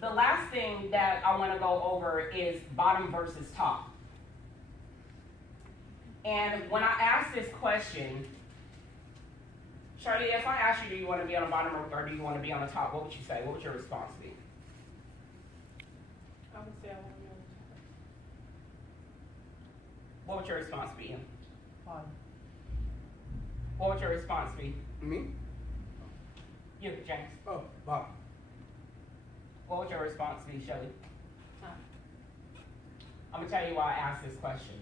The last thing that I want to go over is bottom versus top. And when I ask this question, Shirley, if I ask you, do you want to be on the bottom or do you want to be on the top, what would you say? What would your response be? I would say I want to be on the top. What would your response be? Bottom. What would your response be? Me? You, James. Oh, bottom. What would your response be, Shirley? Top. I'm going to tell you why I asked this question.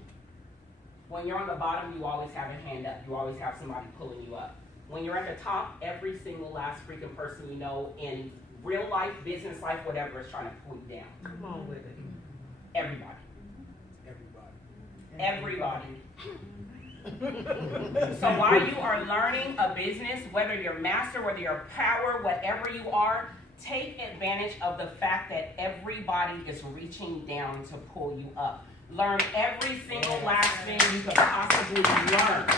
When you're on the bottom, you always have a hand up. You always have somebody pulling you up. When you're at the top, every single last freaking person you know in real life, business life, whatever, is trying to pull you down. Come on with it. Everybody. Everybody. Everybody. So while you are learning a business, whether you're master, whether you're power, whatever you are, take advantage of the fact that everybody is reaching down to pull you up. Learn every single last thing you could possibly learn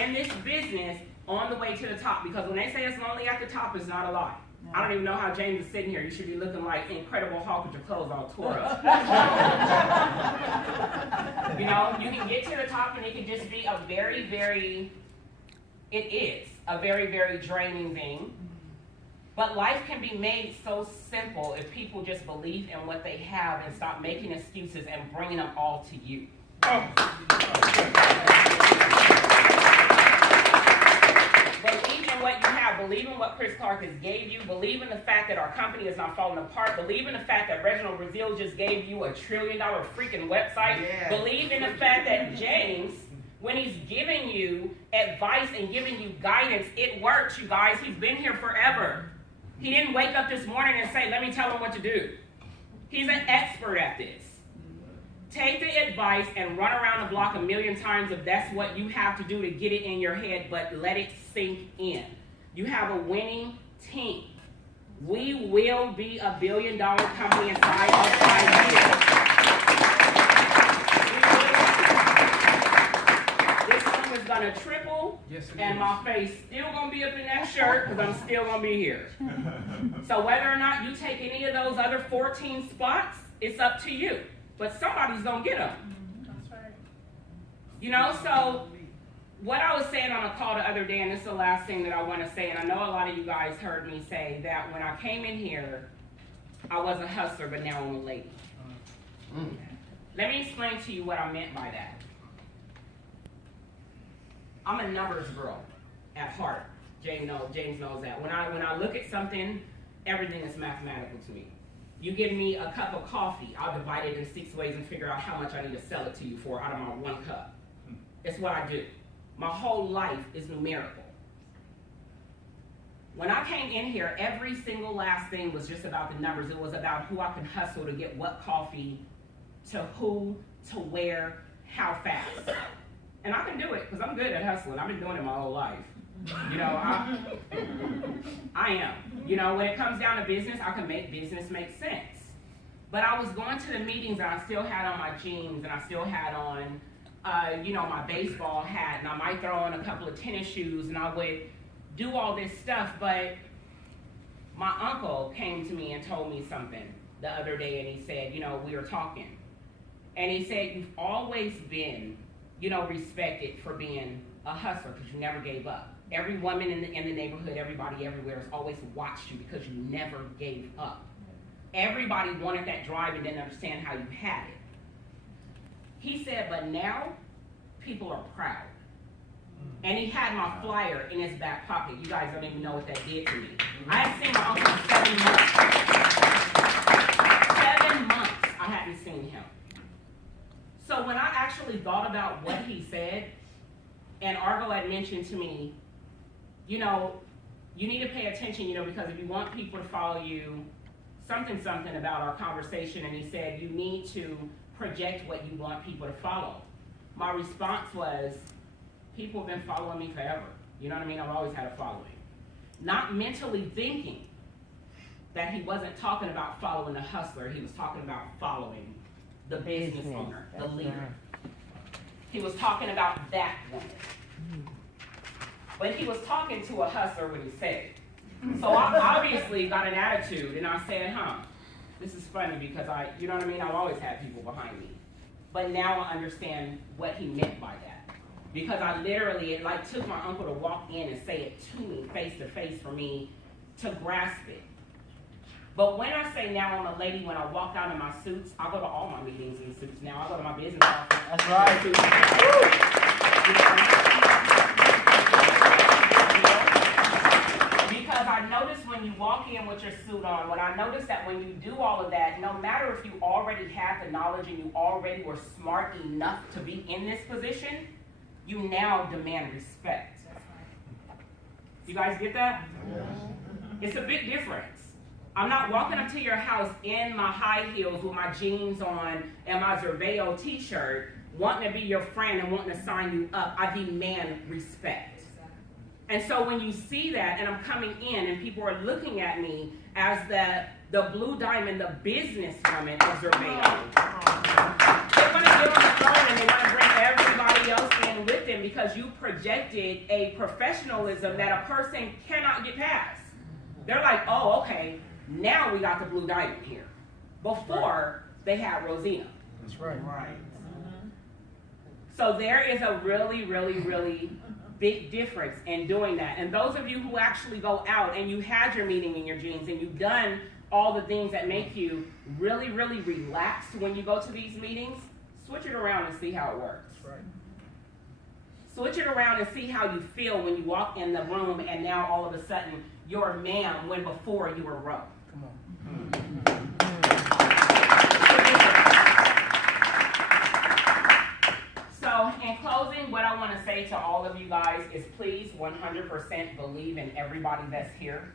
in this business on the way to the top. Because when they say it's lonely at the top, it's not a lie. I don't even know how James is sitting here. You should be looking like Incredible Hulk with your clothes all tore up. You know, you can get to the top and it can just be a very, very, it is a very, very draining thing. But life can be made so simple if people just believe in what they have and stop making excuses and bringing them all to you. Believe in what you have. Believe in what Chris Clark has gave you. Believe in the fact that our company is not falling apart. Believe in the fact that Reginald Brazil just gave you $1 trillion freaking website. Yes. Believe in the fact that James, when he's giving you advice and giving you guidance, it works, you guys. He's been here forever. He didn't wake up this morning and say, let me tell him what to do. He's an expert at this. Take the advice and run around the block 1,000,000 times if that's what you have to do to get it in your head, but let it sink in. You have a winning team. We will be a $1 billion company inside of 5 years. This room is going to triple, Yes, it and is. my face still going to be up in that shirt because I'm still going to be here. So whether or not you take any of those other 14 spots, it's up to you. But somebody's going to get them. That's right. You know, so what I was saying on a call the other day, and this is the last thing that I want to say, and I know a lot of you guys heard me say that when I came in here, I was a hustler, but now I'm a lady. Let me explain to you what I meant by that. I'm a numbers girl at heart. James knows that. When I look at something, everything is mathematical to me. You give me a cup of coffee, I'll divide it in 6 ways and figure out how much I need to sell it to you for out of my 1 cup. It's what I do. My whole life is numerical. When I came in here, every single last thing was just about the numbers. It was about who I can hustle to get what coffee, to who, to where, how fast. And I can do it because I'm good at hustling. I've been doing it my whole life. You know, I am. You know, when it comes down to business, I can make business make sense. But I was going to the meetings and I still had on my jeans and I still had on, you know, my baseball hat, and I might throw on a couple of tennis shoes and I would do all this stuff. But my uncle came to me and told me something the other day, and he said, you know, we were talking. And he said, you've always been, you know, respected for being a hustler because you never gave up. Every woman in the neighborhood, everybody everywhere has always watched you because you never gave up. Everybody wanted that drive and didn't understand how you had it. He said, but now people are proud. And he had my flyer in his back pocket. You guys don't even know what that did to me. I had seen my uncle in 7 months. 7 months I hadn't seen him. So when I actually thought about what he said, and Argo had mentioned to me, you know, you need to pay attention, you know, because if you want people to follow you, something about our conversation, and he said, you need to project what you want people to follow. My response was, people have been following me forever. You know what I mean? I've always had a following. Not mentally thinking that he wasn't talking about following the hustler, he was talking about following the business owner, the leader. He was talking about that woman. But he was talking to a hustler when he said it. So I obviously got an attitude, and I said, this is funny because you know what I mean? I've always had people behind me. But now I understand what he meant by that. Because I literally, it like took my uncle to walk in and say it to me face to face for me to grasp it. But when I say now I'm a lady, when I walk out in my suits, I go to all my meetings in suits now. I go to my business office. That's right. Because I notice when you walk in with your suit on, when I notice that when you do all of that, no matter if you already had the knowledge and you already were smart enough to be in this position, you now demand respect. You guys get that? Yes. It's a big difference. I'm not walking up to your house in my high heels with my jeans on and my Xerveo t-shirt, wanting to be your friend and wanting to sign you up. I demand respect. And so when you see that and I'm coming in and people are looking at me as the blue diamond, the businesswoman of Xerveo, they want to get on the phone and they want to bring everybody else in with them because you projected a professionalism that a person cannot get past. They're like, oh, okay, now we got the blue diamond here. Before, they had Rosina. That's right. Right. So there is a really, really, really big difference in doing that. And those of you who actually go out and you had your meeting in your jeans and you've done all the things that make you really, really relaxed when you go to these meetings, switch it around and see how it works. That's right. Switch it around and see how you feel when you walk in the room and now all of a sudden you're a ma'am when before you were Ro. Come on. So in closing, what I want to say to all of you guys is please 100% believe in everybody that's here.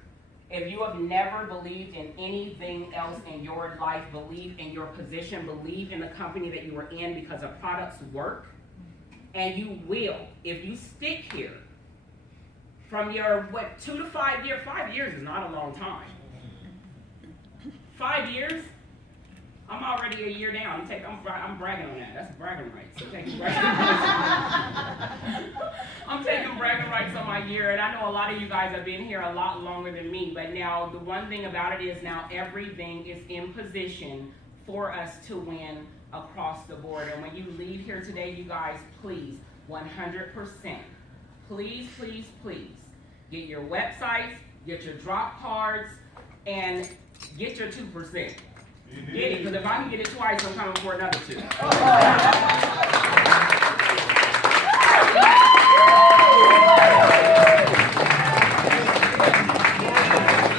If you have never believed in anything else in your life, believe in your position, believe in the company that you are in because the products work. And you will, if you stick here from your, 2 to 5 years, 5 years is not a long time. 5 years, I'm already a year down. I'm bragging on that. That's bragging rights. I'm taking bragging rights. I'm taking bragging rights on my year, and I know a lot of you guys have been here a lot longer than me, but now the one thing about it is now everything is in position for us to win across the board. And when you leave here today, you guys, please, 100%, please, please, please, get your websites, get your drop cards, and get your 2%. Get it, because if I can get it twice, I'm coming for another 2.